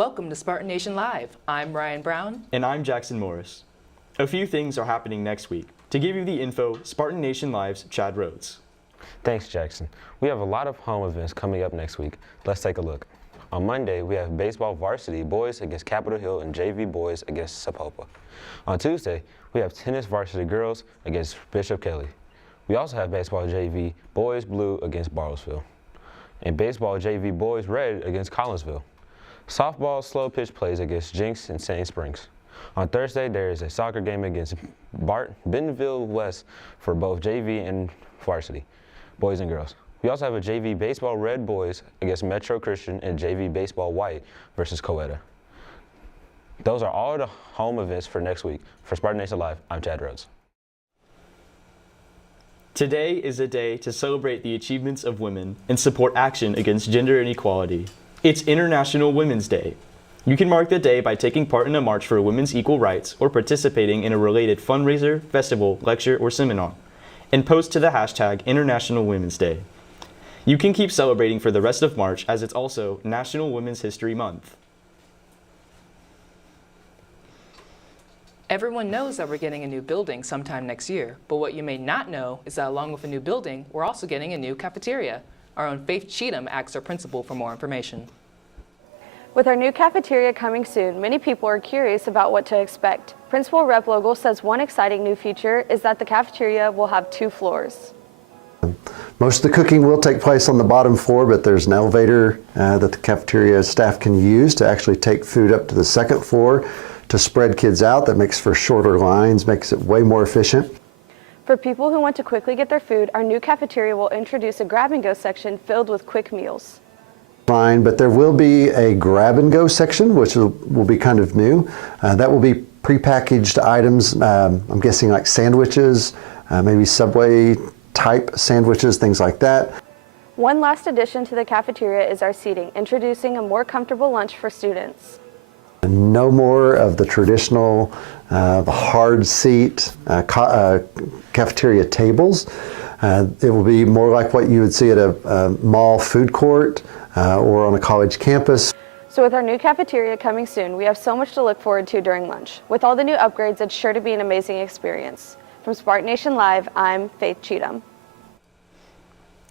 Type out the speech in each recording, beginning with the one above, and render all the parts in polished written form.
Welcome to Spartan Nation Live. I'm Ryan Brown. And I'm Jackson Morris. A few things are happening next week. To give you the info, Spartan Nation Live's Chad Rhodes. Thanks, Jackson. We have a lot of home events coming up next week. Let's take a look. On Monday, we have baseball varsity boys against Capitol Hill and JV boys against Sapulpa. On Tuesday, we have tennis varsity girls against Bishop Kelly. We also have baseball JV boys blue against Bartlesville, and baseball JV boys red against Collinsville. Softball slow pitch plays against Jinx and Sand Springs. On Thursday, there is a soccer game against Bentonville West for both JV and varsity, boys and girls. We also have a JV baseball red boys against Metro Christian and JV baseball white versus Coetta. Those are all the home events for next week. For Spartan Nation Live, I'm Chad Rhodes. Today is a day to celebrate the achievements of women and support action against gender inequality. It's International Women's Day. You can mark the day by taking part in a march for women's equal rights or participating in a related fundraiser, festival, lecture, or seminar, and post to the hashtag International Women's Day. You can keep celebrating for the rest of March, as it's also National Women's History Month. Everyone knows that we're getting a new building sometime next year, but what you may not know is that along with a new building, we're also getting a new cafeteria. Our own Faith Cheatham asks our principal for more information. With our new cafeteria coming soon, many people are curious about what to expect. Principal Rep Logel says one exciting new feature is that the cafeteria will have 2 floors. Most of the cooking will take place on the bottom floor, but there's an elevator that the cafeteria staff can use to actually take food up to the 2nd floor to spread kids out. That makes for shorter lines, makes it way more efficient. For people who want to quickly get their food, our new cafeteria will introduce a grab-and-go section filled with quick meals. Fine, but there will be a grab-and-go section, which will be kind of new. That will be prepackaged items, I'm guessing like sandwiches, maybe Subway type sandwiches, things like that. One last addition to the cafeteria is our seating, introducing a more comfortable lunch for students. No more of the traditional the hard seat cafeteria tables. It will be more like what you would see at a mall food court or on a college campus. So with our new cafeteria coming soon, we have so much to look forward to during lunch. With all the new upgrades, it's sure to be an amazing experience. From Spartan Nation Live, I'm Faith Cheatham.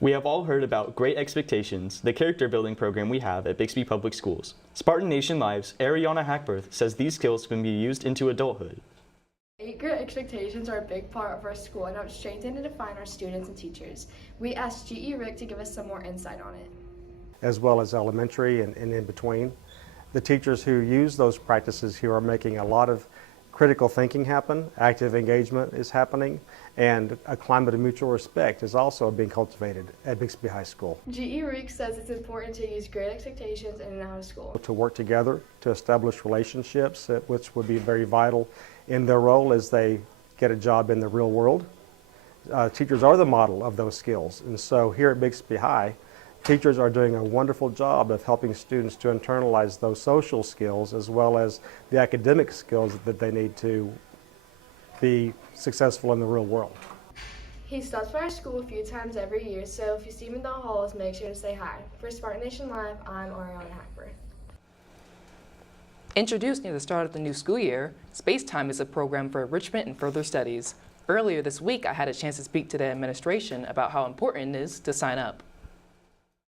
We have all heard about Great Expectations, the character building program we have at Bixby Public Schools. Spartan Nation Live's Ariana Hackworth says these skills can be used into adulthood. Great expectations are a big part of our school and help strengthen and define our students and teachers. We asked G.E. Rick to give us some more insight on it. As well as elementary and in between. The teachers who use those practices here are making a lot of critical thinking happen, active engagement is happening, and a climate of mutual respect is also being cultivated at Bixby High School. G.E. Rick says it's important to use great expectations in and out of school. To work together to establish relationships, which would be very vital in their role as they get a job in the real world. Teachers are the model of those skills, and so here at Bixby High, teachers are doing a wonderful job of helping students to internalize those social skills as well as the academic skills that they need to be successful in the real world. He stops by our school a few times every year, so if you see him in the halls, make sure to say hi. For Spartan Nation Live, I'm Ariana Hackworth. Introduced near the start of the new school year, Space Time is a program for enrichment and further studies. Earlier this week, I had a chance to speak to the administration about how important it is to sign up.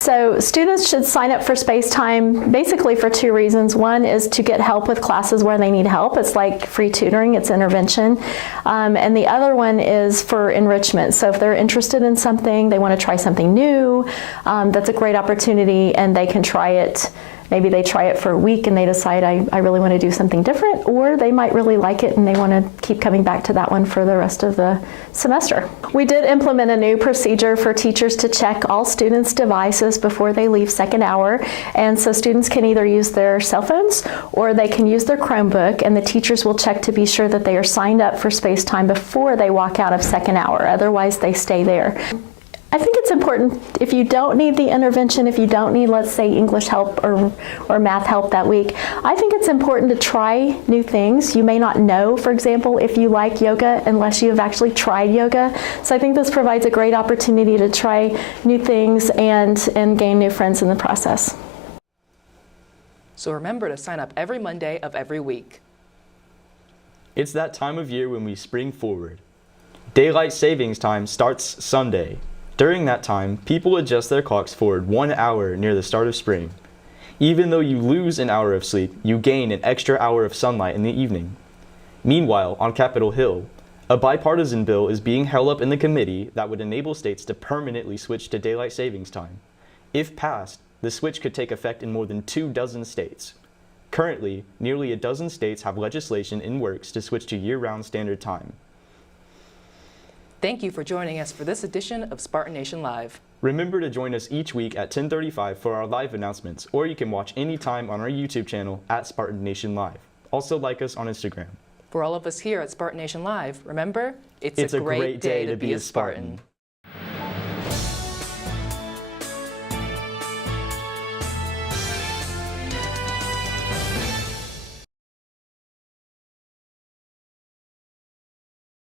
So students should sign up for Space Time basically for 2 reasons. One is to get help with classes where they need help. It's like free tutoring, it's intervention. And the other one is for enrichment. So if they're interested in something, they want to try something new, that's a great opportunity and they can try it. Maybe they try it for a week and they decide I really want to do something different, or they might really like it and they want to keep coming back to that one for the rest of the semester. We did implement a new procedure for teachers to check all students' devices before they leave second hour, and so students can either use their cell phones or they can use their Chromebook, and the teachers will check to be sure that they are signed up for Space Time before they walk out of second hour, otherwise they stay there. I think it's important if you don't need the intervention, if you don't need, let's say, English help or math help that week, I think it's important to try new things. You may not know, for example, if you like yoga unless you have actually tried yoga. So I think this provides a great opportunity to try new things and gain new friends in the process. So remember to sign up every Monday of every week. It's that time of year when we spring forward. Daylight savings time starts Sunday. During that time, people adjust their clocks forward 1 hour near the start of spring. Even though you lose an hour of sleep, you gain an extra hour of sunlight in the evening. Meanwhile, on Capitol Hill, a bipartisan bill is being held up in the committee that would enable states to permanently switch to daylight savings time. If passed, the switch could take effect in more than 24 states. Currently, nearly a dozen states have legislation in works to switch to year-round standard time. Thank you for joining us for this edition of Spartan Nation Live. Remember to join us each week at 10:35 for our live announcements, or you can watch anytime on our YouTube channel at Spartan Nation Live. Also like us on Instagram. For all of us here at Spartan Nation Live, remember, it's a great day to be a Spartan.